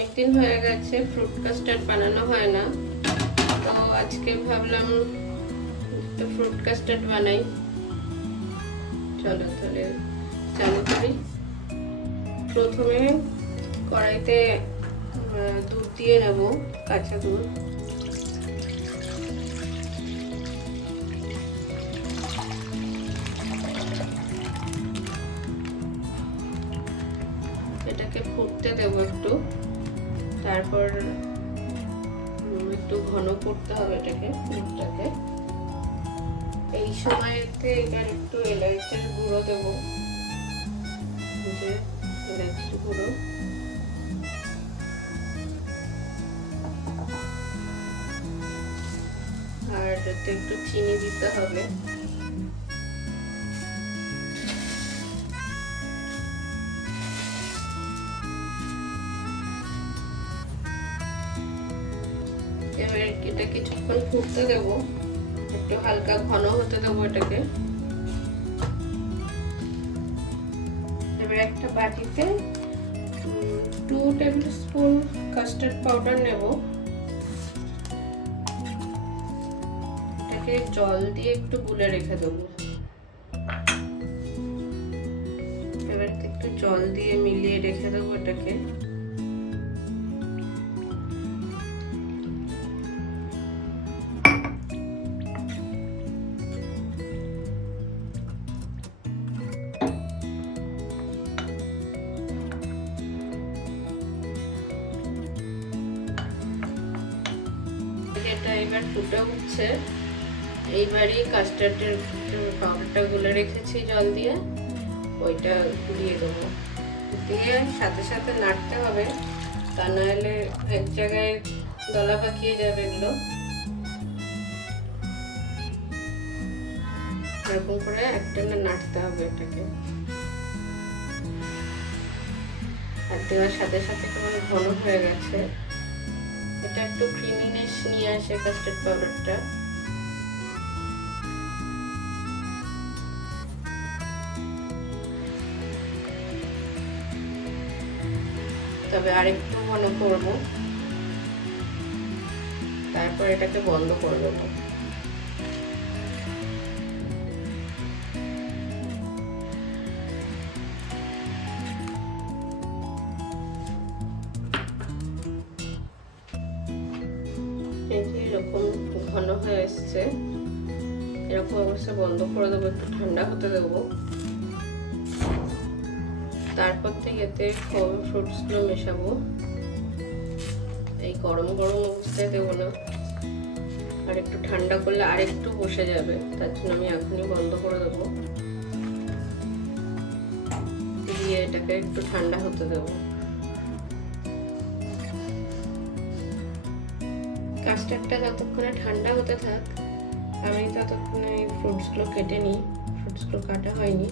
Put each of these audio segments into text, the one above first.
অনেকদিন হয়ে গেছে ফ্রুট কাস্টার্ড বানানো হয় না, তো আজকে ভাবলাম একটু ফ্রুট কাস্টার্ড বানাই। চলো তাহলে চালু করি। প্রথমে কড়াইতে দুধ দিয়ে নেব, কাঁচা দুধ। এটাকে ফুটতে দেবো একটু, তারপর একটু ঘন করতে হবে এটাকে, দুধটাকে। এই সময়তে এবার একটু এলাচের গুঁড়ো দেবো, এলাচের গুঁড়ো, আর এতে একটু চিনি দিতে হবে। এবার এটা কিছুক্ষণ ফুটতে দেবো, একটু হালকা ঘন হতে দেবো এটাকে। এবার একটা বাটিতে 2 টেবিল স্পুন কাস্টার্ড পাউডার নেব। এটাকে জল দিয়ে একটু গুলে রেখে দেবো। এবার একটু জল দিয়ে মিলিয়ে রেখে দেবো এটাকে। এটা এবার ফুটে উঠছে। এইবারই কাস্টার্ডের পাউডারটা গুলে রেখেছি জল দিয়ে, ওইটা দিয়ে দেবো। দিয়ে সাথে সাথে নাড়তে হবে, তা নাহলে এক জায়গায় দলা পাকিয়ে যাবে এগুলো। এরকম করে একটা নাড়তে হবে এটাকে। আর দেওয়ার সাথে সাথে কেমন ঘন হয়ে গেছে। এটা একটু ক্রিমিনেস নিয়ে আসে কাস্টার্ড পাউডারটা। তবে আরেকটু ঘন করব, তারপর এটাকে বন্ধ করে দেবো। এরকম ঘন হয়ে এসছে, এরকম অবস্থা বন্ধ করে দেবো, একটু ঠান্ডা হতে দেবো। তারপর থেকে এতে ফ্রুটসগুলো মেশাবো। এই গরম গরম অবস্থায় দেবো না, আর একটু ঠান্ডা করলে আর একটু বসে যাবে, তার জন্য আমি এখনই বন্ধ করে দেবো। দিয়ে এটাকে একটু ঠান্ডা হতে দেবো। কাস্টার্ডটা যতক্ষণে ঠান্ডা হতে থাক, আমি ততক্ষণে ফ্রুটসগুলো কেটে নিই। ফ্রুটসগুলো কাটা হয়নি।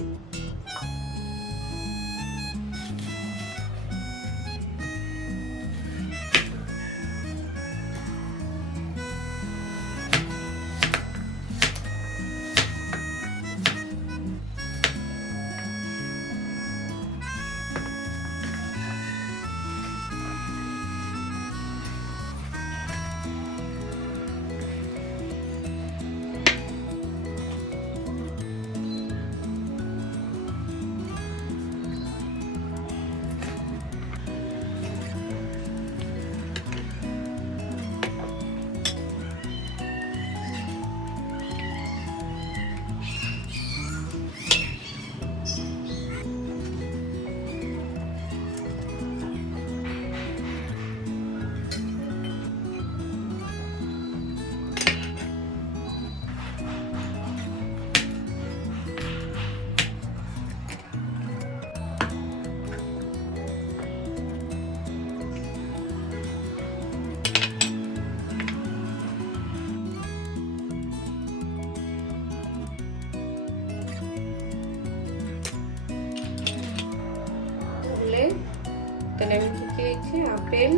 তাহলে আমি কি খেয়েছি, আপেল,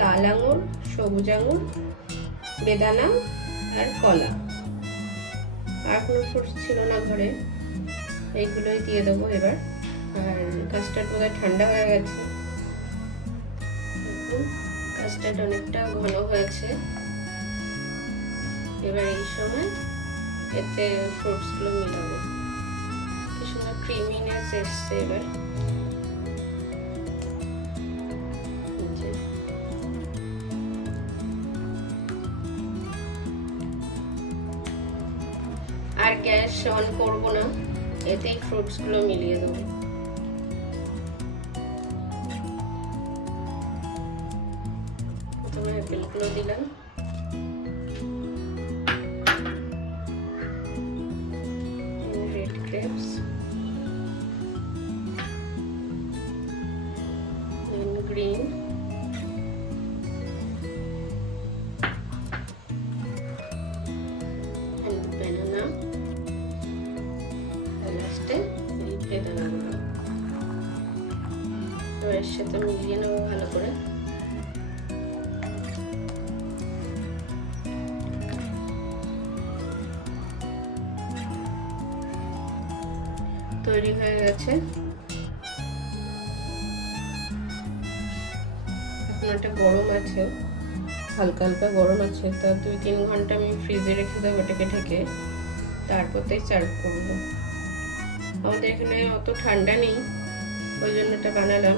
লাল আঙুর, সবুজ আঙুর, বেদানা আর কলা। আর কোনো ফ্রুটস ছিল না ঘরে, এইগুলোই দিয়ে দেবো এবার। আর কাস্টার্ড বোধহয় ঠান্ডা হয়ে গেছে, কাস্টার্ড অনেকটা ঘন হয়েছে। এবার এই সময় এতে ফ্রুটসগুলো মিলাবো। কি সুন্দর ক্রিমিনেস এসছে এবার। আর গ্যাস অন করবো না, এতেই ফ্রুটসগুলো মিলিয়ে দেবো। প্রথমে অ্যাপেলগুলো দিলাম, রেড গ্রেপস, গ্রিন, banana, লাস্টে এই বেদানাগুলো। তো এর সাথে মিলিয়ে নেবো ভালো করে। তৈরি হয়ে গেছে। এখন এটা গরম আছে, হালকা হালকা গরম আছে, তা 2-3 ঘন্টা আমি ফ্রিজে রেখে দেবো এটাকে ঢেকে, তারপর তাই সার্ভ করবো। আমাদের এখানে অত ঠান্ডা নেই, ওই জন্য এটা বানালাম।